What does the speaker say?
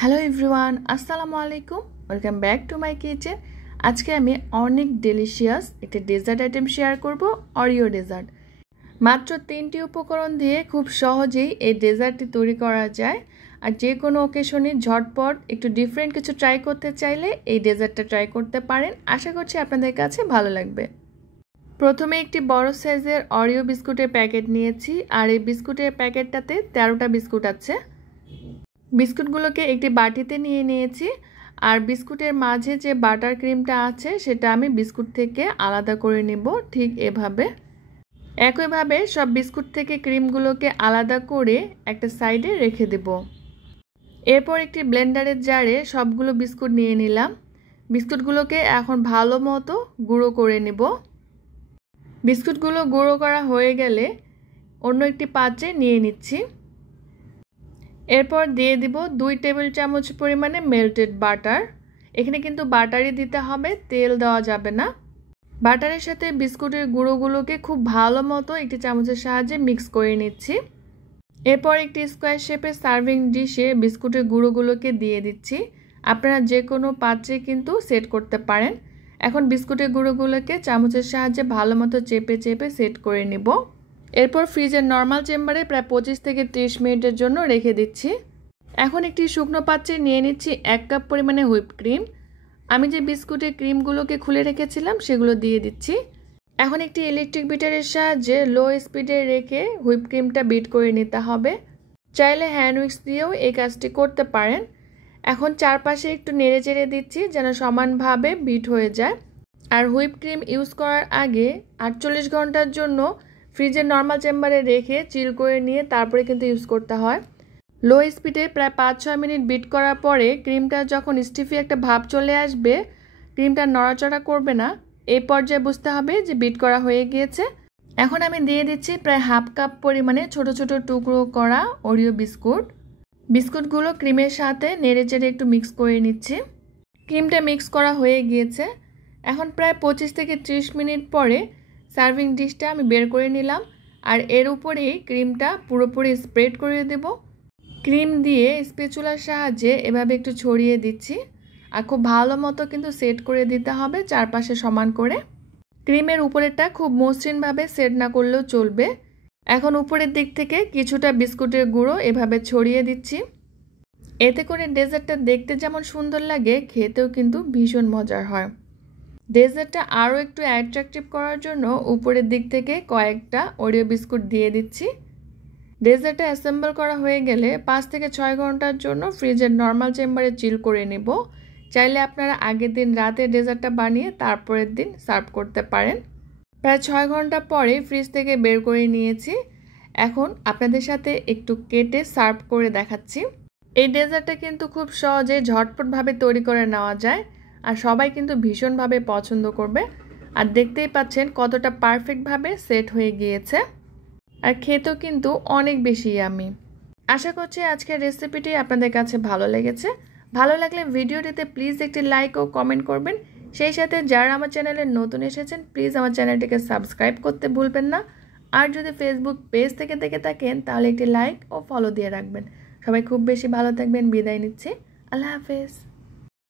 Hello everyone, আসসালামু আলাইকুম। Welcome back to my kitchen. আজকে আমি অনেক ডেলিশিয়াস একটা ডেজার্ট আইটেম শেয়ার করব, অরিও ডেজার্ট। মাত্র 3টি উপকরণ দিয়ে খুব সহজেই এই ডেজার্টটি তৈরি করা যায়। আর যে কোনো ওকেশনে ঝটপট একটু ডিফারেন্ট কিছু ট্রাই করতে চাইলে এই ডেজার্টটা ট্রাই করতে পারেন। আশা করছি আপনাদের কাছে ভালো লাগবে। প্রথমে একটি বড় সাইজের অরিও বিস্কুটের প্যাকেট নিয়েছি, আর এই বিস্কুটের প্যাকেটটাতে 13টা বিস্কুট আছে। বিস্কুটগুলোকে একটি বাটিতে নিয়ে নিয়েছি, আর বিস্কুটের মাঝে যে বাটার ক্রিমটা আছে সেটা আমি বিস্কুট থেকে আলাদা করে নেব। ঠিক এভাবে একইভাবে সব বিস্কুট থেকে ক্রিমগুলোকে আলাদা করে একটা সাইডে রেখে দেব। এরপর একটি ব্লেন্ডারের জারে সবগুলো বিস্কুট নিয়ে নিলাম। বিস্কুটগুলোকে এখন ভালো মতো গুঁড়ো করে নেব। বিস্কুটগুলো গুঁড়ো করা হয়ে গেলে অন্য একটি পাত্রে নিয়ে নিচ্ছি। এরপর দিয়ে দিব 2 টেবিল চামচ পরিমাণে মেল্টেড বাটার। এখানে কিন্তু বাটারই দিতে হবে, তেল দেওয়া যাবে না। বাটারের সাথে বিস্কুটের গুঁড়োগুলোকে খুব ভালো মতো একটি চামচের সাহায্যে মিক্স করে নিচ্ছি। এরপর একটি স্কোয়ার শেপের সার্ভিং ডিশে বিস্কুটের গুঁড়োগুলোকে দিয়ে দিচ্ছি। আপনারা যে কোনো পাত্রে কিন্তু সেট করতে পারেন। এখন বিস্কুটের গুঁড়োগুলোকে চামচের সাহায্যে ভালো মতো চেপে চেপে সেট করে নিব। এরপর ফ্রিজের নর্মাল চেম্বারে প্রায় 25 থেকে 30 মিনিটের জন্য রেখে দিচ্ছি। এখন একটি শুকনো পাত্রে নিয়ে নিচ্ছি 1 কাপ পরিমাণে হুইপ ক্রিম। আমি যে বিস্কুটের ক্রিমগুলোকে খুলে রেখেছিলাম সেগুলো দিয়ে দিচ্ছি। এখন একটি ইলেকট্রিক বিটারের সাহায্যে লো স্পিডে রেখে হুইপ ক্রিমটা বিট করে নিতে হবে। চাইলে হ্যান্ড উইক্স দিয়েও এই কাজটি করতে পারেন। এখন চারপাশে একটু নেড়ে চেড়ে দিচ্ছি যেন সমানভাবে বিট হয়ে যায়। আর হুইপ ক্রিম ইউজ করার আগে 48 ঘন্টার জন্য ফ্রিজের নর্মাল চেম্বারে রেখে চিল করে নিয়ে তারপরে কিন্তু ইউজ করতে হয়। লো স্পিডে প্রায় 5-6 মিনিট বিট করার পরে ক্রিমটা যখন স্টিফি একটা ভাব চলে আসবে, ক্রিমটা নড়াচড়া করবে না, এই পর্যায়ে বুঝতে হবে যে বিট করা হয়ে গিয়েছে। এখন আমি দিয়ে দিচ্ছি প্রায় হাফ কাপ পরিমাণে ছোট ছোট টুকরো করা ওরিও বিস্কুট। বিস্কুটগুলো ক্রিমের সাথে নেড়ে চেড়ে একটু মিক্স করে নিচ্ছি। ক্রিমটা মিক্স করা হয়ে গিয়েছে। এখন প্রায় 25 থেকে 30 মিনিট পরে সার্ভিং ডিশটা আমি বের করে নিলাম, আর এর উপরেই ক্রিমটা পুরোপুরি স্প্রেড করে দেব। ক্রিম দিয়ে স্প্যাচুলার সাহায্যে এভাবে একটু ছড়িয়ে দিচ্ছি, আর খুব ভালো মতো কিন্তু সেট করে দিতে হবে চারপাশে সমান করে। ক্রিমের উপরেরটা খুব মসৃণভাবে সেট না করলেও চলবে। এখন উপরের দিক থেকে কিছুটা বিস্কুটের গুঁড়ো এভাবে ছড়িয়ে দিচ্ছি। এতে করে ডেজার্টটা দেখতে যেমন সুন্দর লাগে, খেতেও কিন্তু ভীষণ মজার হয়। ডেজার্টটা আরও একটু অ্যাট্রাকটিভ করার জন্য উপরের দিক থেকে কয়েকটা ওরিও বিস্কুট দিয়ে দিচ্ছি। ডেজার্টটা অ্যাসেম্বল করা হয়ে গেলে 5 থেকে 6 ঘন্টার জন্য ফ্রিজের নর্মাল চেম্বারে চিল করে নেব। চাইলে আপনারা আগের দিন রাতে ডেজার্টটা বানিয়ে তারপরের দিন সার্ভ করতে পারেন। প্রায় 6 ঘন্টা পরে ফ্রিজ থেকে বের করে নিয়েছি। এখন আপনাদের সাথে একটু কেটে সার্ভ করে দেখাচ্ছি। এই ডেজার্টটা কিন্তু খুব সহজে ঝটপটভাবে তৈরি করে নেওয়া যায়, আর সবাই কিন্তু ভীষণভাবে পছন্দ করবে। আর দেখতেই পাচ্ছেন কতটা পারফেক্টভাবে সেট হয়ে গিয়েছে, আর খেতেও কিন্তু অনেক বেশি ইয়ামি। আশা করছি আজকের রেসিপিটি আপনাদের কাছে ভালো লেগেছে। ভালো লাগলে ভিডিওটিতে প্লিজ একটি লাইক ও কমেন্ট করবেন। সেই সাথে যারা আমার চ্যানেলে নতুন এসেছেন প্লিজ আমার চ্যানেলটিকে সাবস্ক্রাইব করতে ভুলবেন না। আর যদি ফেসবুক পেজ থেকে দেখে থাকেন তাহলে একটি লাইক ও ফলো দিয়ে রাখবেন। সবাই খুব বেশি ভালো থাকবেন। বিদায় নিচ্ছি। আল্লাহ হাফেজ।